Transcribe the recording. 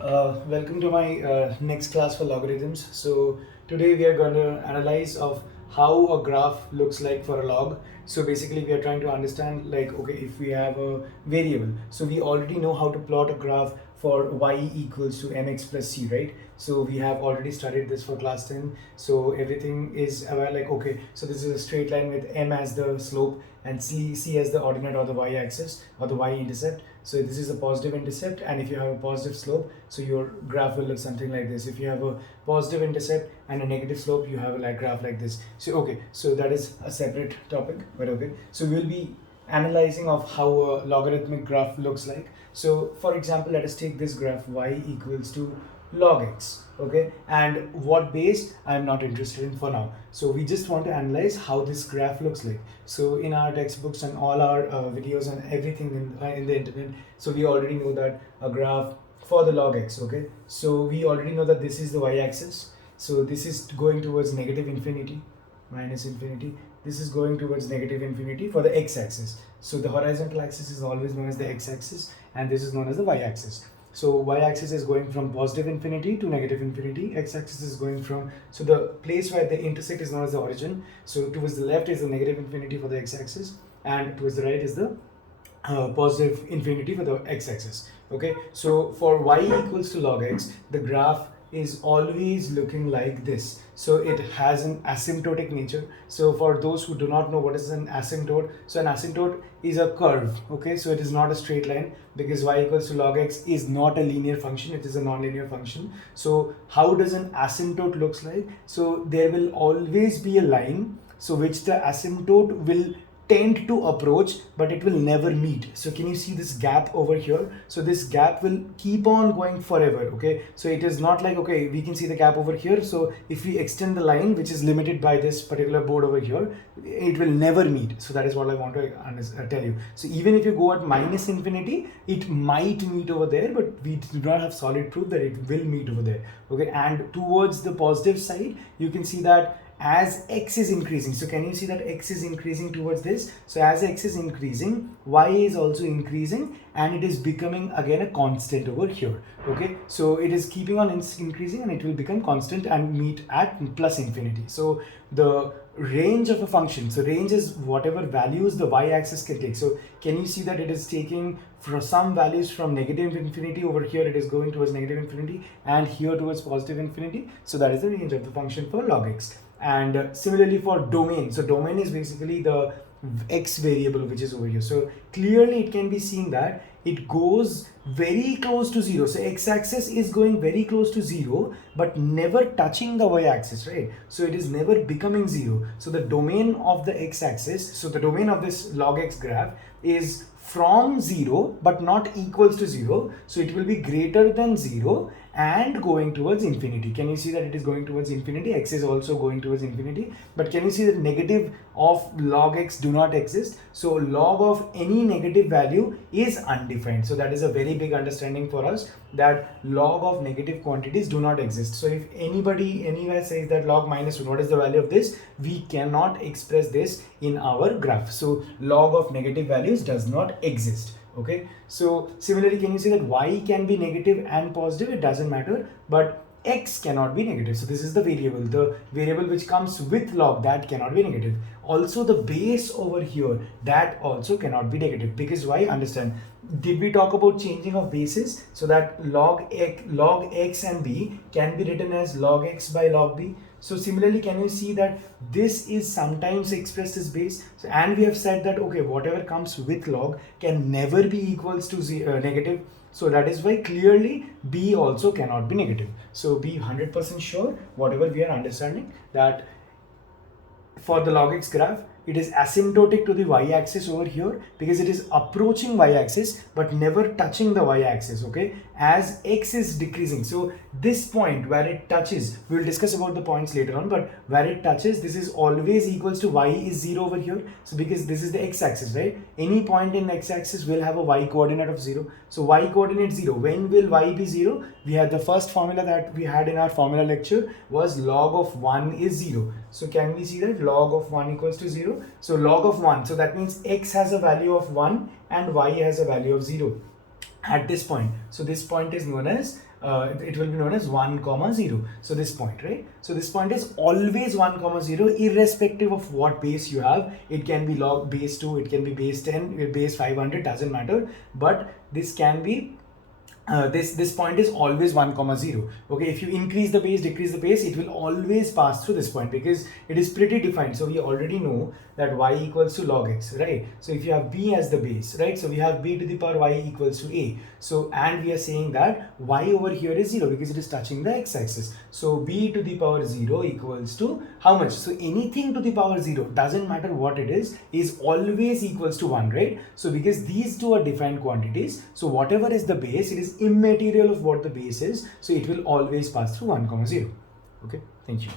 Welcome to my next class for logarithms. So today we are going to analyze of how a graph looks like for a log. So basically we are trying to understand, like, okay, if we have a variable, so we already know how to plot a graph for y equals to mx plus c, right? So we have already studied this for class 10. So everything is aware, like, okay, so this is a straight line with m as the slope and c as the ordinate or the y-axis or the y-intercept. So this is a positive intercept, and if you have a positive slope, so your graph will look something like this. If you have a positive intercept and a negative slope, you have a like graph like this. So okay, so that is a separate topic, but okay. So we'll be analyzing of how a logarithmic graph looks like. So for example, let us take this graph y equals to log x, okay, and what base I'm not interested in for now. So we just want to analyze how this graph looks like. So in our textbooks and all our videos and everything in the internet, so we already know that a graph for the log x, okay, so we already know that this is the y-axis, so this is going towards negative infinity, minus infinity. This is going towards negative infinity for the x-axis. So the horizontal axis is always known as the x-axis, and this is known as the y-axis. So y-axis is going from positive infinity to negative infinity. X-axis is going from, so the place where they intersect is known as the origin. So towards the left is the negative infinity for the x-axis, and towards the right is the positive infinity for the x-axis. Okay, so for y equals to log x, the graph is always looking like this. So it has an asymptotic nature. So for those who do not know what is an asymptote, so an asymptote is a curve. Okay, so it is not a straight line, because y equals to log x is not a linear function, it is a non-linear function. So how does an asymptote looks like? So there will always be a line, so which the asymptote will tend to approach, but it will never meet. So can you see this gap over here? So this gap will keep on going forever. Okay, so it is not like, okay, we can see the gap over here, so if we extend the line which is limited by this particular board over here, it will never meet. So that is what I want to tell you. So even if you go at minus infinity, it might meet over there, but we do not have solid proof that it will meet over there. Okay, and towards the positive side, you can see that as x is increasing, so can you see that x is increasing towards this? So as x is increasing, y is also increasing, and it is becoming again a constant over here. Okay, so it is keeping on increasing, and it will become constant and meet at plus infinity. So the range of a function, so range is whatever values the y-axis can take. So can you see that it is taking for some values from negative infinity over here, it is going towards negative infinity, and here towards positive infinity. So that is the range of the function for log x. And similarly for domain, so domain is basically the x variable which is over here. So clearly it can be seen that it goes very close to 0. So x-axis is going very close to 0, but never touching the y-axis, right? So it is never becoming 0. So the domain of the x-axis, so the domain of this log x graph is from 0 but not equals to 0. So it will be greater than 0 and going towards infinity. Can you see that it is going towards infinity? X is also going towards infinity, but can you see that negative of log x do not exist? So log of any negative value is undefined. So that is a very big understanding for us, that log of negative quantities do not exist. So if anybody anywhere says that log minus 1, what is the value of this? We cannot express this in our graph. So log of negative values does not exist. Okay, so similarly, can you see that y can be negative and positive? It doesn't matter, but x cannot be negative. So this is the variable which comes with log, that cannot be negative. Also the base over here, that also cannot be negative, because why? Understand, did we talk about changing of bases? So that log x and b can be written as log x by log b. So similarly, can you see that this is sometimes expressed as base? So, and we have said that, okay, whatever comes with log can never be equals to negative. So that is why clearly b also cannot be negative. So be 100% sure, whatever we are understanding, that for the log x graph, it is asymptotic to the y-axis over here, because it is approaching y-axis but never touching the y-axis. Okay, as x is decreasing, so this point where it touches, we will discuss about the points later on, but where it touches, this is always equals to y is 0 over here. So because this is the x-axis, right, any point in x-axis will have a y coordinate of 0. So y coordinate 0, when will y be 0? We had the first formula that we had in our formula lecture was log of 1 is 0. So can we see that log of 1 equals to 0? So log of 1, so that means x has a value of 1 and y has a value of 0. at this point. So this point is known as it will be known as 1 comma 0. So this point, right? So this point is always 1 comma 0 irrespective of what base you have. It can be log base 2, it can be base 10, base 500, doesn't matter, but this can be this point is always 1 comma 0. Okay, if you increase the base, decrease the base, it will always pass through this point because it is pretty defined. So we already know that y equals to log x, right? So if you have b as the base, right, so we have b to the power y equals to a. So and we are saying that y over here is 0 because it is touching the x-axis. So b to the power 0 equals to how much? So anything to the power 0, doesn't matter what it is always equals to 1, right? So because these two are defined quantities, so whatever is the base, it is immaterial of what the base is, so it will always pass through 1 comma 0. Okay, thank you.